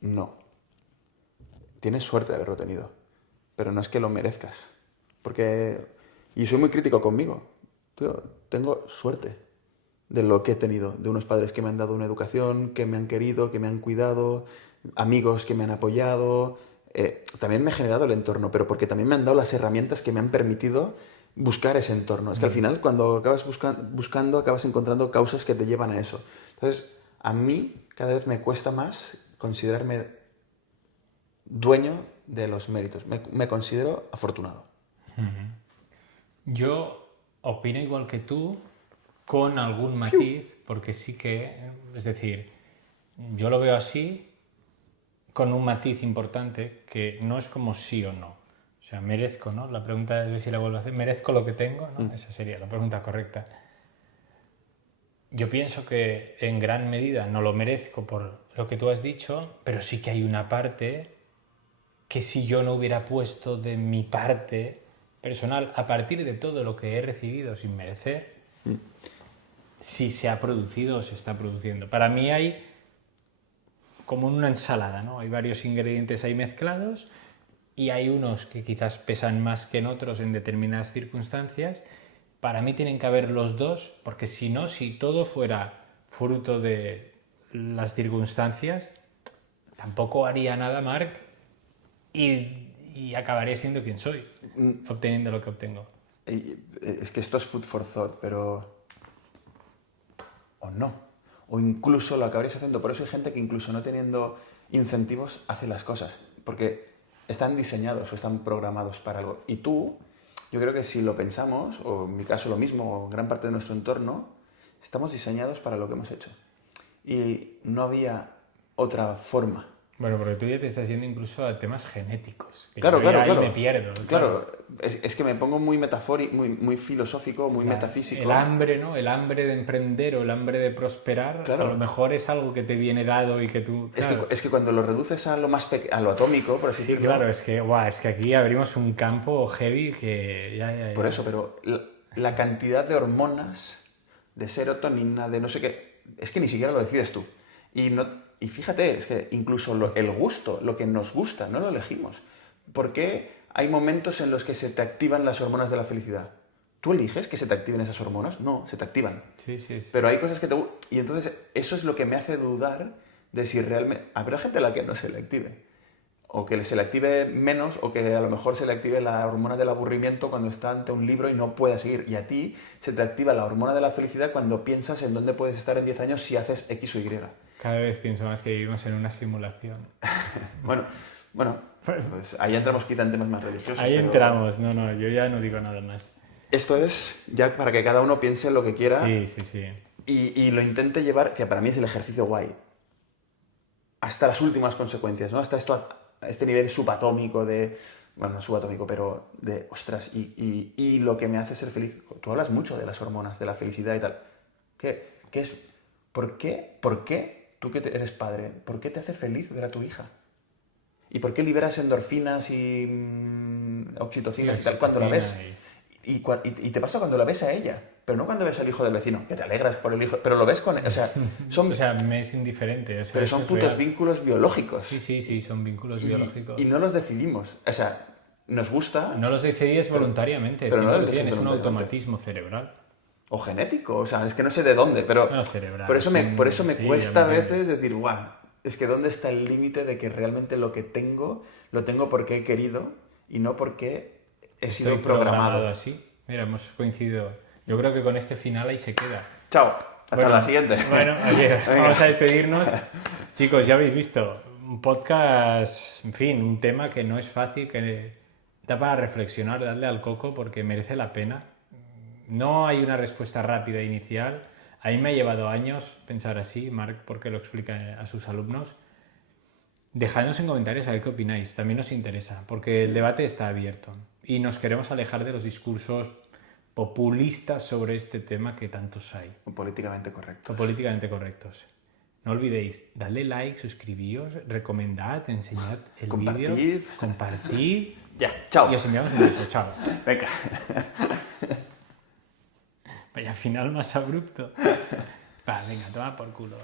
no. Tienes suerte de haberlo tenido, pero no es que lo merezcas. Porque, y soy muy crítico conmigo, tío, tengo suerte de lo que he tenido, de unos padres que me han dado una educación, que me han querido, que me han cuidado, amigos que me han apoyado. También me ha generado el entorno, pero porque también me han dado las herramientas que me han permitido buscar ese entorno. Es que al final, cuando acabas buscando, acabas encontrando causas que te llevan a eso. Entonces, a mí cada vez me cuesta más considerarme dueño de los méritos. Me considero afortunado. Yo opino igual que tú, con algún matiz, porque sí que, es decir, yo lo veo así, con un matiz importante, que no es como sí o no. O sea, merezco, ¿no? La pregunta es si la vuelvo a hacer, ¿merezco lo que tengo? ¿No? Esa sería la pregunta correcta. Yo pienso que en gran medida no lo merezco por lo que tú has dicho, pero sí que hay una parte que si yo no hubiera puesto de mi parte personal a partir de todo lo que he recibido sin merecer, si se ha producido o se está produciendo. Para mí hay como una ensalada, ¿no? Hay varios ingredientes ahí mezclados y hay unos que quizás pesan más que en otros en determinadas circunstancias. Para mí tienen que haber los dos, porque si no, si todo fuera fruto de las circunstancias, tampoco haría nada, Marc, y acabaré siendo quien soy, obteniendo lo que obtengo. Es que esto es food for thought, pero... o no. O incluso lo acabaréis haciendo. Por eso hay gente que incluso no teniendo incentivos hace las cosas. Porque están diseñados o están programados para algo. Y tú, yo creo que si lo pensamos, o en mi caso lo mismo, o en gran parte de nuestro entorno, estamos diseñados para lo que hemos hecho. Y no había otra forma. Bueno, porque tú ya te estás yendo incluso a temas genéticos. Claro. Ahí me pierdo. Claro, es que me pongo muy metafórico, muy filosófico, muy metafísico. El hambre, ¿no? El hambre de emprender o el hambre de prosperar, claro. A lo mejor es algo que te viene dado y que tú... Claro. Es que cuando lo reduces a lo más a lo atómico, por así decirlo... Claro, es que aquí abrimos un campo heavy que ya. Por eso, pero la cantidad de hormonas, de serotonina, de no sé qué, es que ni siquiera lo decides tú. Y fíjate, es que incluso el gusto, lo que nos gusta, no lo elegimos. ¿Por qué hay momentos en los que se te activan las hormonas de la felicidad? ¿Tú eliges que se te activen esas hormonas? No, se te activan. Sí, sí, sí. Pero hay cosas que te... Y entonces eso es lo que me hace dudar de si realmente... Habrá gente a la que no se le active. O que se le active menos, o que a lo mejor se le active la hormona del aburrimiento cuando está ante un libro y no pueda seguir. Y a ti se te activa la hormona de la felicidad cuando piensas en dónde puedes estar en 10 años si haces X o Y. Cada vez pienso más que vivimos en una simulación. Bueno, pues ahí entramos quizá en temas más religiosos. Ahí pero entramos. No, yo ya no digo nada más. esto es ya para que cada uno piense lo que quiera Sí, sí, sí. y lo intente llevar, que para mí es el ejercicio guay, hasta las últimas consecuencias, ¿no? Hasta este nivel subatómico de... Bueno, no subatómico, pero de, ostras, y lo que me hace ser feliz. Tú hablas mucho de las hormonas, de la felicidad y tal. ¿Qué es? ¿Por qué tú que eres padre, por qué te hace feliz ver a tu hija? ¿Y por qué liberas endorfinas y oxitocinas y tal cuando la ves? Y te pasa cuando la ves a ella, pero no cuando ves al hijo del vecino, que te alegras por el hijo, pero lo ves con... O sea, O sea, me es indiferente. O sea, pero eso son es putos real. vínculos biológicos. Sí, son vínculos biológicos. Y no los decidimos. O sea, nos gusta... No los decides voluntariamente, pero no los 100%, decides es un voluntariamente. automatismo cerebral. O genético, o sea, es que no sé de dónde, pero... No, cerebral. Por eso me Sí, cuesta a ya me veces decir, guau, es que dónde está el límite de que realmente lo que tengo, lo tengo porque he querido y no porque he sido Estoy programado. así. Mira, hemos coincidido. Yo creo que con este final ahí se queda. Chao, hasta Bueno, la siguiente. Bueno, oye, vamos a despedirnos. Chicos, ya habéis visto, un podcast, en fin, un tema que no es fácil, que da para reflexionar, darle al coco porque merece la pena. No hay una respuesta rápida inicial. A mí me ha llevado años pensar así, Marc, porque lo explica a sus alumnos. Dejadnos en comentarios a ver qué opináis, también nos interesa, porque el debate está abierto y nos queremos alejar de los discursos populistas sobre este tema que tantos hay, Políticamente correcto. o políticamente correctos. No olvidéis, dadle like, suscribíos, recomendad, enseñad el Compartid. vídeo, compartid Ya, chao. y os enviamos un beso, chao. Venga. Vaya final más abrupto. Va, venga, toma por culo.